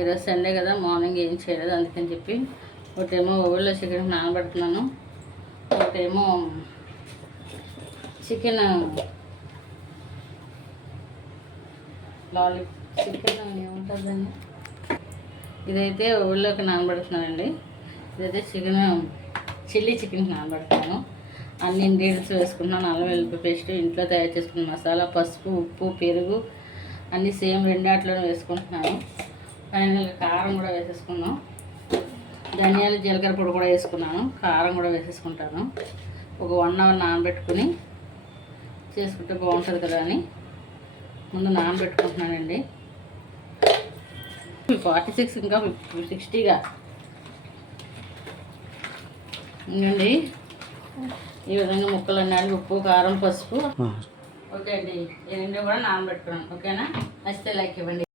ఈరోజు సండే కదా, మార్నింగ్ ఏం చేయలేదు. అందుకని చెప్పి ఒకటేమో ఓవెన్లో చికెన్ నానబెడుతున్నాను, ఒకటేమో చికెన్ చికెన్ ఏముంటుందండి, ఇదైతే ఓవెన్లోకి నానబెడుతున్నానండి. ఇదైతే చిల్లీ చికెన్ నానబెడుతున్నాను. అన్ని ఇంగ్రీడియంట్స్ వేసుకుంటున్నాను. అల్లం వెల్లుల్లి పేస్ట్, ఇంట్లో తయారు చేసుకున్న మసాలా, పసుపు, ఉప్పు, పెరుగు అన్నీ సేమ్ రెండాట్లోనే వేసుకుంటున్నాను. ఫైనల్గా కారం కూడా వేసేసుకున్నాం. ధనియాలు జీలకర్ర పొడి కూడా వేసుకున్నాను. కారం కూడా వేసేసుకుంటాను. ఒక 1 అవర్ నానబెట్టుకుని చేసుకుంటే బాగుంటుంది కదా అని ముందు నానబెట్టుకుంటున్నానండి. 46 ఇంకా 60గా ఇంకండి. ఈ విధంగా ముక్కలు అన్నాడు, ఉప్పు, కారం, పసుపు. ఓకే అండి, ఈ రెండు కూడా నానబెట్టుకున్నాను. ఓకేనా? నచ్చితే లైక్ ఇవ్వండి.